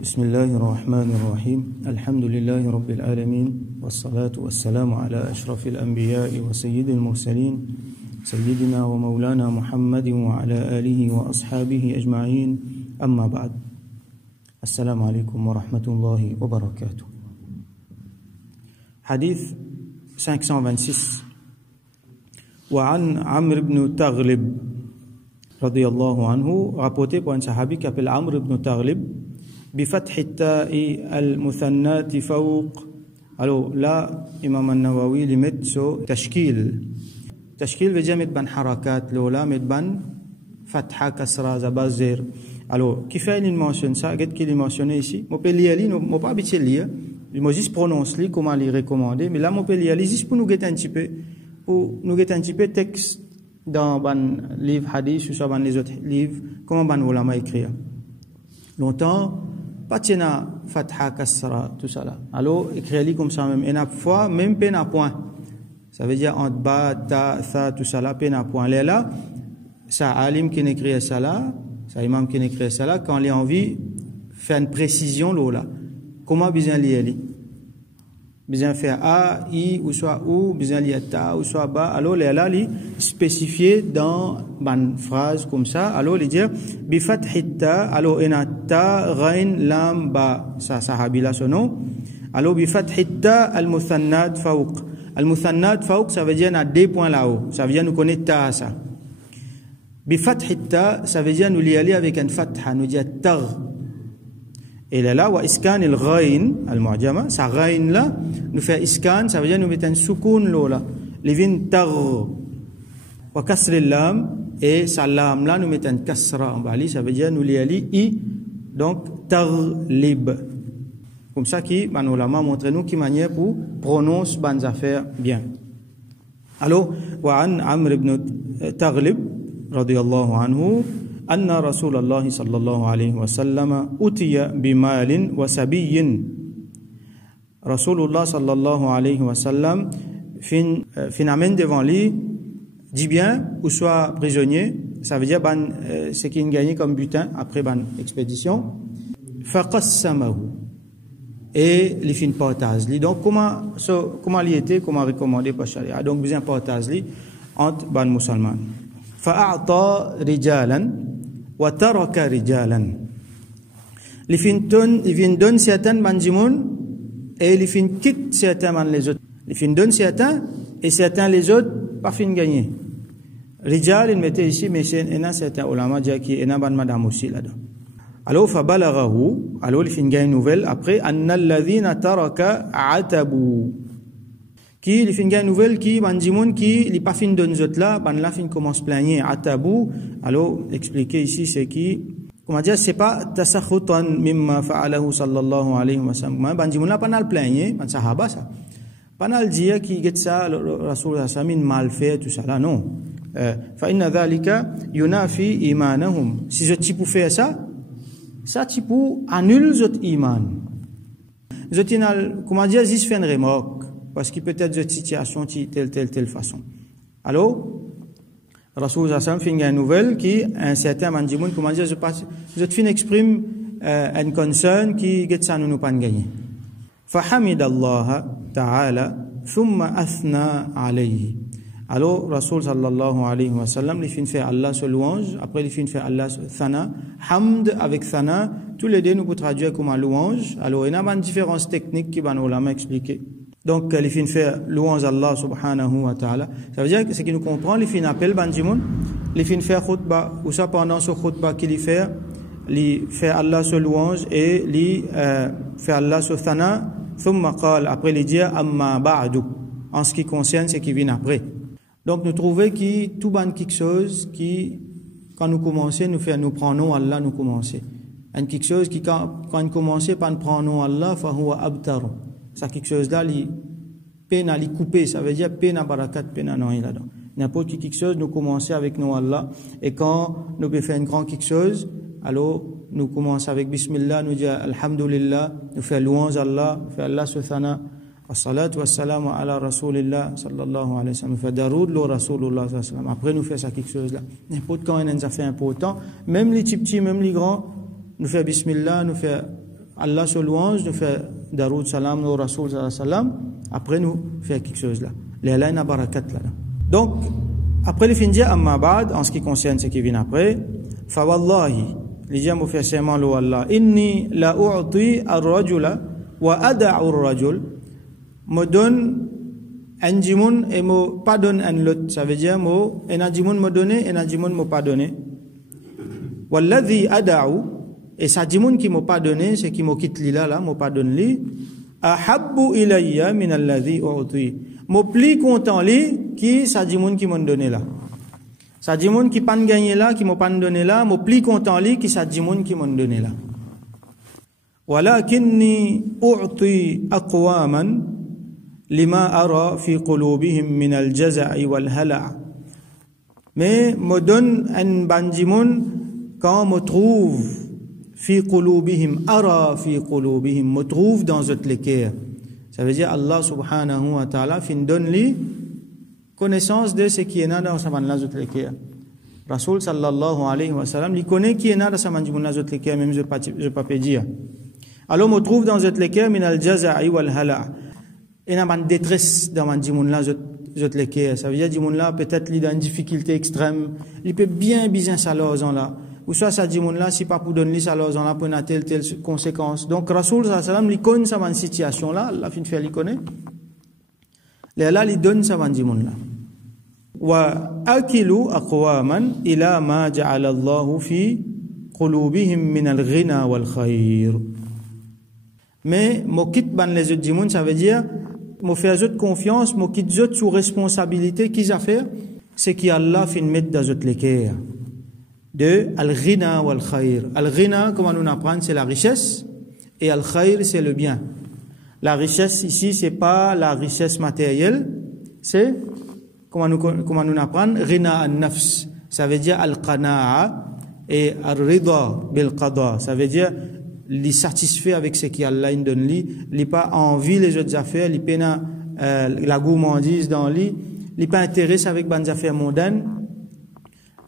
بسم الله الرحمن الرحيم الحمد لله رب العالمين والصلاة والسلام على أشرف الأنبياء وسيد المرسلين سيدنا ومولانا محمد وعلى آله وأصحابه أجمعين أما بعد السلام عليكم ورحمة الله وبركاته. حديث 526 وعن عمرو بن تغلب رضي الله عنه, rapporté par un sahabi qui s'appelle Amr ibn Taghlib, بفتح التاء المثنات فوق. Alors là, Imam An-Nawawi lui met sur tashkil. Tashkil veut dire mettre ban harakat, là mettre ban fatha, kasra, zabazir. Alors, qui fait une mention ça, qu'est-ce qu'il est mentionné ici? Mon peut lire, mon pas habitué lire. Moi juste prononce li comment les recommander, mais là mon peut lire juste pour nous guetter un petit peu, pour nous guetter un petit peu texte dans ban livre hadith ou soit dans les autres livres, comment ban ulama écrire. Longtemps pas tiena fatha, kasra, tout ça là. Alors écrire comme ça même, et na fois même peine à point. Ça veut dire entre ba, ta, tha, tout ça là, peine à point. Là, ça alim qui écrit ça là, ça imam qui écrit ça là, quand il a envie faire une précision là. Comment bien lire? Bien faire a, i, ou soit ou, bien lire ta, ou soit ba. Alors là, il spécifié dans une phrase comme ça. Alors il dit bi fathi ta, alors ena ta, ghain, lam, ba. Ça sahabi là son nom. Alors bi fathi ta al muthannat fawq. Al muthannat fawq, ça veut dire on a deux points là-haut. Ça veut dire nous connaît ta ça. Bi fathi ta, ça veut dire nous y aller avec un fatha, nous dire tar. Et là, wa iskan il ghain, al-mu'jama, ça ghain là, nous fait iskan, ça veut dire nous mettons un soukoun là, livin tar. Wa kasr lam, et sa lam là, nous mettons un kasra en bali, ça veut dire nous liali i, donc tarlib. Comme ça qui, ban ulama montre nous qui manière pour prononcer ban affaires bien. Alors, wa an Amr ibn Taghlib, radiyallahu anhu, أن رسول الله صلى الله عليه وسلم أتي بمال وسبي. رسول الله صلى الله عليه وسلم fin amène devant lui dit bien ou soit prisonnier, ça veut dire ce qu'il gagne comme butin après ban expédition. فقسمه et il fin partage lui. Donc comment il était, comment recommandé par charia. Donc bien partage lui entre ban musulmans. فأعطى رجالا وترك رجالا. Les fins donnent certains manjimoun et les fins quittent certains man les autres. Les fins donnent certains et certains les autres pas fin gagner. Rijal il mettait ici mais c'est un certain ulama dit qui est un ban madame aussi là-dedans. Alors fabalaghahu, alors les fins gagnent nouvelle après anna alladhina taraka atabu. Qui les fin gagne nouvelle qui manjimoun qui les pas fin donne autres là ban la fin commence plaigner atabu. Alors expliquer ici c'est qui comment dire, c'est pas tasakhutan mimma fa'alahu sallallahu alayhi wa sallam. Banjimoun là pas nal plaigner ban sahaba ça pas nal dire qui get ça le rasoul sallallahu mal fait tout ça là non. Fa inna dhalika yunafi imanahum. Si je type pour faire ça type annule zot iman zotinal comment dire juste fait une remarque parce qu'il peut être une situation telle façon. Alors, Rasoul Hassan fait une nouvelle qui, un certain mandimoun, comment dire, je te exprime un concern qui get ça nous pas gagner. فحمد الله تعالى ثم أثنى عليه. Alors, Rasoul sallallahu alayhi wa sallam, il finit faire Allah sur louange, après il finit faire Allah sur thana. Hamd avec thana, tous les deux nous pouvons traduire comme louange. Alors, il y a une différence technique qui va nous la expliquer. Donc, les fins fait louange Allah subhanahu wa ta'ala. Ça veut dire que ce qui nous comprend, les fins appellent Banjimoun, les fins fait khutba, ou ça pendant ce khutba qu'il fait Allah sur louange et les fait Allah sur thana, thumma qal, après les dire amma ba'du, en ce qui concerne ce qui vient après. Donc, nous trouvons que tout ban quelque chose qui, quand nous commençons, nous prenons Allah, nous commençons. Et quelque chose qui, quand nous commençons par nous prenons Allah, fa huwa abtaru. Ça quelque chose là li peine à li couper, ça veut dire peine à barakat, peine à non là-dedans. N'importe qui quelque chose nous commencer avec nous Allah et quand nous peut faire une grande quelque chose alors nous commençons avec bismillah, nous dire alhamdulillah, nous faire louange Allah, faire Allah subhana as-salatu was-salamu ala rasulillah sallallahu alayhi wa sallam, faire daroud lo rasulullah sallallahu alayhi wa sallam. Après nous faire ça quelque chose là. N'importe quand on a fait important, même les petits, même les grands, nous faire bismillah, nous faire Allah se louange, nous fait Daroud Salam, nous Rasoul Salam, après nous faire quelque chose là. Les là, il y a barakat là. Donc, après les findia amma ba'd, en ce qui concerne ce qui vient après, fa wallahi, les gens m'ont fait serment lo Allah, inni la u'ti ar-rajula wa ada'u ar-rajul, me donne un djimoun et me pardonne un l'autre. Ça veut dire, un djimoun me donne et un djimoun me pardonne. Walladhi ada'u, et ça djimoun qui m'a pardonné, c'est qui m'a quitté là, m'a pardonne li, ahabbu ilayya min alladhi u'ti. M'a plus content li, qui ça djimoun qui m'a donné là. Ça djimoun qui pas gagné là, qui m'a pas donné là, m'a plus content li, qui ça djimoun qui m'a donné là. Walakinni u'ti aqwaman lima ara fi qulubihim min al-jaza'i wal hala'. Mais me donne un bandimoun quand me trouve fi qulubihim, ara fi qulubihim, me trouve dans cette l'équerre. Ça veut dire Allah subhanahu wa ta'ala fin donne lui connaissance de ce qui est là dans sa manla cette l'équerre. Rasul sallallahu alayhi wa sallam, il connaît qui est là dans sa manla cette l'équerre, même je pas peux dire. Alors me trouve dans cette l'équerre min al-jaza'i wal hala'. Et n'a pas de détresse dans mon djimoun là, je te l'équerre. Ça veut dire, djimoun là, peut-être, il a une difficulté extrême. Il peut bien sa lozan là. Ou soit, ça djimoun là, si pas pour donner sa lozan là, pour une telle conséquence. Donc, Rasoul sallallahu alayhi wa sallam, il connaît sa situation là, la fin de faire, il connaît. Là, il donne sa djimoun là. Wa akilu aqwaman ila ma ja'ala Allahu fi qulubihim min al-ghina wal khayr. Mais, mo quitte ban les autres djimoun, ça veut dire, mo fait eux confiance, mo quitte eux sous responsabilité qu'ils a fait, c'est qu'Allah fin mettre dans eux l'équerre. De al-ghina wal khayr. Al-ghina, comment nous apprendre, c'est la richesse, et al-khayr, c'est le bien. La richesse ici, c'est pas la richesse matérielle, c'est, comment nous apprendre, ghina an-nafs. Ça veut dire al-qana'a et al-rida bil-qada. Ça veut dire, li satisfait avec ce qu'Allah donne li pas envie les autres affaires, li pena la gourmandise dans li pas intéressé avec les affaires mondaines.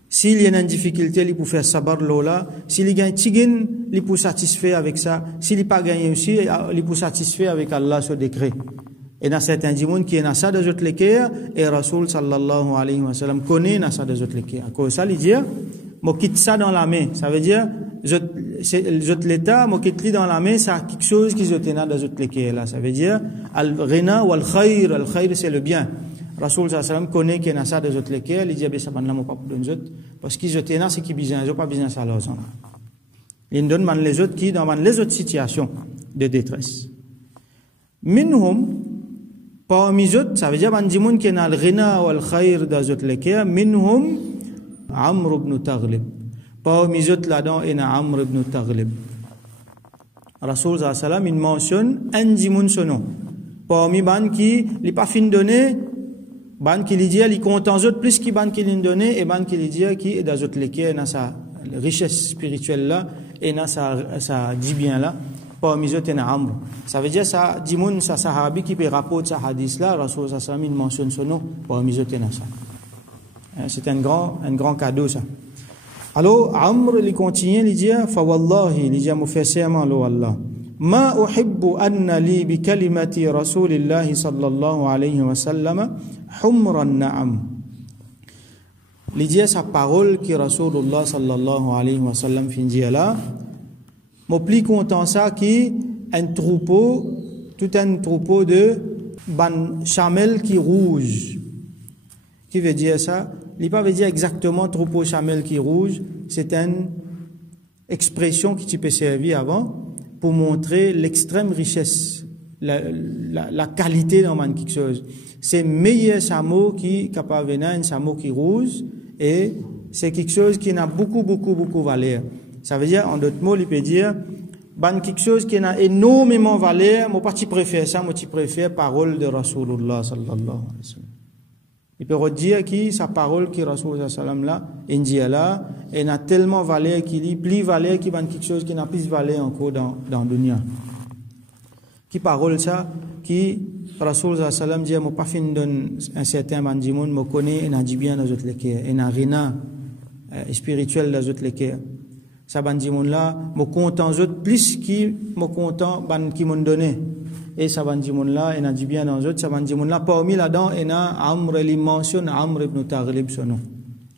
S'il y a une difficulté, li pour faire sabar lola, s'il y a un tigin, li pour satisfaire avec ça, s'il n'y pas gagné aussi, li pour satisfaire avec Allah ce décret. Et dans certains djimoun qui est dans ça de autres l'équerre, et Rasoul sallallahu alayhi wa sallam connaît dans ça de autres l'équerre. À cause ça, il dit, moi quitte ça dans la main, ça veut dire, l'état, moi quitte dans la main, ça a quelque chose qui est dans autres l'équerre là. Ça veut dire, al-ghina ou al-khayr, al-khayr c'est le bien. Rasoul sallallahu alayhi wa sallam connaît qu'il y a dans ça de autres l'équerre, il dit, ben ça ne là, moi pas pour donner autres, parce qu'ils étaient là, c'est qu'ils besoin, ils n'ont pas besoin de ça là. Ils donnent les autres qui, dans les autres situations de détresse. Minhum, parmi eux, ça veut dire bandimoun qui est dans le ghina ou al-khayr dans autres l'équerre, minhum Amr ibn Taghlib. Parmi eux là-dedans, il y a Amr ibn Taghlib. Rasoul sallallahu alayhi wa sallam, il mentionne un djimoun son nom. Parmi ban qui, il n'est pas fin donné, ban qui lui dit, il compte autres plus qui ban qui lui donné, et ban qui lui dit, qui est dans autres l'équerre, dans sa richesse spirituelle là, et dans sa dit bien là. Parmi eux, il y a Amr. Ça veut dire, ça, djimoun, ça sahabi qui peut rapporter sa hadith là, Rasoul sallallahu alayhi wa sallam, il mentionne son nom. Parmi eux, il y a ça. C'est un grand cadeau ça. Alors Amr il continue, il dit fa wallahi, il dit mo fait serment lo Allah. Ma uhibbu anna li bi kalimati Rasulillah sallallahu alayhi wa sallam humran na'am. Il dit sa parole qui Rasulullah sallallahu alayhi wa sallam fin dit là. Mo plus content ça qui un troupeau, tout un troupeau de ban chamel qui rouge. Qui veut dire ça? Il ne veut pas dire exactement troupeau chamel qui rouge, c'est une expression qui tu peux servir avant pour montrer l'extrême richesse, la qualité dans quelque chose. C'est meilleur samo qui capable venir un samo qui rouge et c'est quelque chose qui a beaucoup valeur. Ça veut dire en d'autres mots, il peut dire quelque chose qui a énormément valeur, moi pas tu préfères ça, moi tu préfères parole de Rasulullah sallallahu alayhi wa sallam. Il peut redire que sa parole qui Rasoul sallam là, India là, elle a tellement valeur qu'il y plus valeur qui va quelque chose qui n'a plus valeur encore dans le dunya. Qui parole ça, qui Rasoul sallam dit, moi pas fin d'un un certain bandimoun, me connaît, et n'a dit bien dans autres l'équerre, et n'a rien spirituel dans autres l'équerre. ça ban di moun là mo content autres plus qui mo content ban qui m'ont donné et ça ban di moun là et a dit bien dans autres ça ban di moun là parmi là-dedans et a Amr il mentionne Amr ibn Taghlib son nom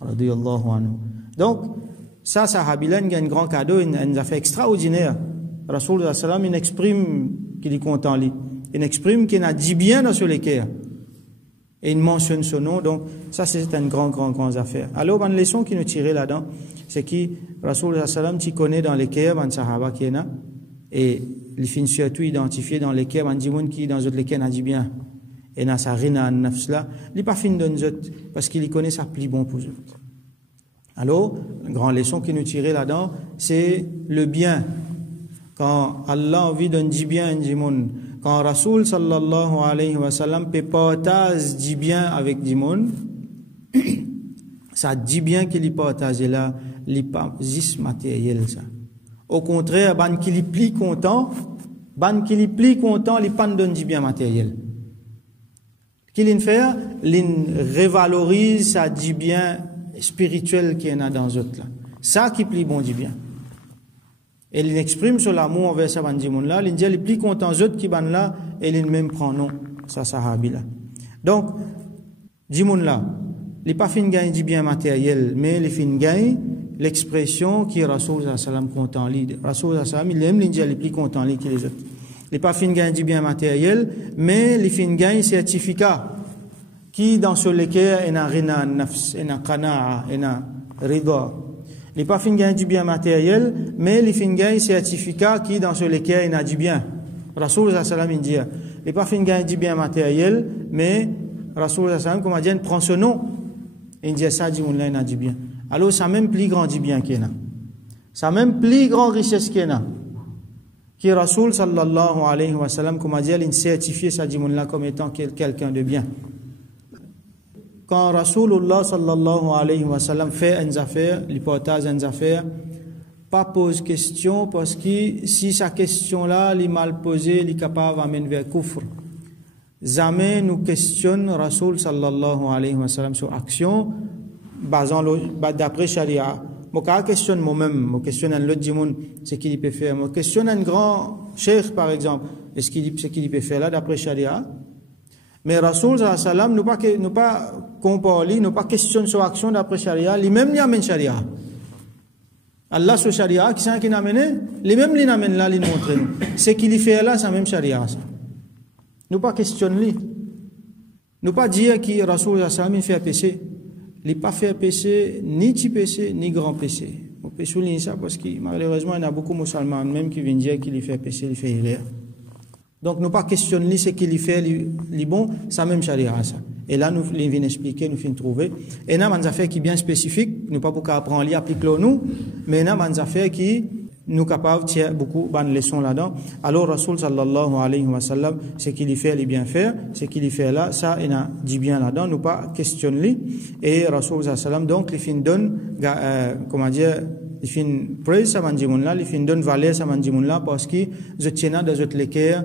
radiyallahu anhu. Donc ça sahabi là il a un grand cadeau, une affaire extraordinaire. Rasoul sallam il exprime qu'il est content lui, il exprime qu'il a dit bien dans sur l'équerre et il mentionne son nom. Donc ça c'est une grande affaire. Alors une leçon qui nous tirait là-dedans c'est que Rasoul sallam tu connais dans l'équerre un sahaba qui est là et il finit surtout identifié dans l'équerre un dimoun qui dans autres l'équerre a dit bien et dans sa rina nafs là il pas fin donne autres parce qu'il connaît ça plus bon pour eux. Alors une grande leçon qui nous tirait là-dedans c'est le bien. Quand Allah a envie d'un dit bien un dimoun, quand Rasoul sallallahu alayhi wa sallam peut partager dit bien avec dimoun, ça dit bien qu'il y partage là, il pas juste matériel ça. Au contraire, ban qu'il y plus content, il pas donne dit bien matériel. Qu'il fait, il révalorise ça dit bien spirituel qu'il y en a dans autres là. Ça qui plie bon dit bien. Et il exprime sur l'amour envers sa bandimoun là, il dit il plus content autres qui ban là et il même prend nom sa sahabi là. Donc dimoun là, il pas fin gagne du bien matériel, mais il fin gagne l'expression qui Rasoul sallam content lui. Rasoul sallam il aime il dit il plus content lui que les autres. Il pas fin gagne du bien matériel, mais il fin gagne certificat qui dans ce lequel il a rina nafs, il a qana'a, il a rida. Il n'est pas fin gagne du bien matériel, mais il fin gagne certificat qui dans ce lequel il a du bien. Rasoul sallam il dit, il n'est pas fin gagne du bien matériel, mais Rasoul sallam comme a dit, prend ce nom, et il dit ça dit il a du bien. Alors ça même plus grand du bien qu'il a. Ça même plus grand richesse qu'il a. Qui Rasoul sallallahu alayhi wa sallam comme a dit, il certifie ça dit là comme étant quelqu'un de bien. Quand Rasulullah sallallahu alayhi wa sallam fait une affaire, il partage une affaire, pas pose question parce que si sa question là, il est mal posée, il est capable d'amener vers kufr. Jamais nous questionne Rasul sallallahu alayhi wa sallam sur action, basant d'après Sharia. Moi, questionne moi-même, je questionne un autre dimoun, ce qu'il peut faire. Je questionne un grand cheikh par exemple, ce qu'il peut faire là d'après Sharia. Mais Rasoul sallallahu alayhi wa sallam nous pas comparer, nous pas questionner sur action d'après Sharia, lui-même il amène Sharia. Allah sur Sharia, qui c'est qui amène, lui-même il amène là, il nous montre nous. Ce qu'il fait là, c'est même Sharia ça. Nous pas questionner lui. Nous pas dire que Rasoul sallallahu alayhi wa sallam il fait péché. Il pas fait péché ni petit péché ni grand péché. On peut souligner ça parce que malheureusement il y a beaucoup de musulmans même qui viennent dire qu'il fait péché, il fait erreur. Donc, nous pas questionner ce qu'il fait, les bon, ça même charia, ça. Et là, nous venons expliquer, nous venons trouver. Et là, des affaires qui bien spécifiques, nous pas pour apprendre à appliquer nous, mais là, des affaires qui nous capables de tirer beaucoup de leçons là-dedans. Alors, Rasoul sallallahu alayhi wa sallam, ce qu'il fait, il bien faire, ce qu'il fait là, ça, il a dit bien là-dedans, nous pas questionner. Et Rasoul sallallahu alayhi wa sallam, donc, il fin donne, comment dire, il fin praise sa mandimoun là, il fin donne valeur sa mandimoun là, parce que je tiens dans votre l'équerre,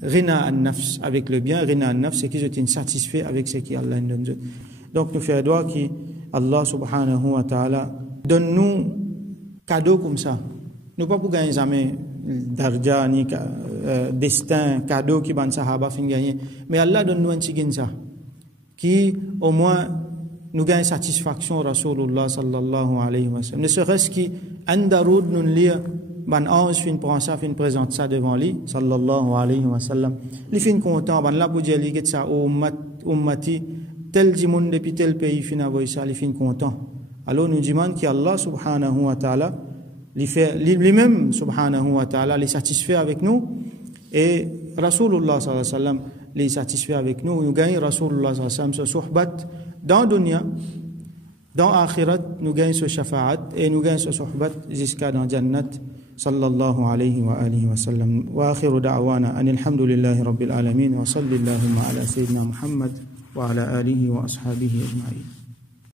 Rina an-nafs, avec le bien, Rina an-nafs, c'est qu'ils étaient satisfaits avec ce qu'Allah nous donne. Donc, nous faisons droit qu'Allah subhanahu wa ta'ala donne-nous cadeaux comme ça. Nous pas pour gagner jamais darja, ni destin, cadeau qui ban sahaba fin gagner. Mais Allah donne-nous un petit ça. Qui, au moins, nous gagne satisfaction, Rasulullah sallallahu alayhi wa sallam. Ne serait-ce qu'un daroud nous lire, ban ange fin prend ça, fin présente ça devant lui, sallallahu alayhi wa sallam. Il fin content, ban la pour dire lui que ça ummati tel dimoun depuis tel pays fin avoir ça, il fin content. Alors nous demandons qu'Allah subhanahu wa ta'ala lui-même subhanahu wa ta'ala les satisfait avec nous et Rasulullah sallallahu alayhi wa sallam les satisfait avec nous. Nous gagnons Rasulullah sallallahu alayhi wa sallam ce suhbat dans dunya, dans akhirat, nous gagnons ce shafa'at et nous gagnons ce suhbat jusqu'à dans jannat. صلى الله عليه وآله وسلم وآخر دعوانا أن الحمد لله رب العالمين وصلى اللهم على سيدنا محمد وعلى آله وأصحابه أجمعين.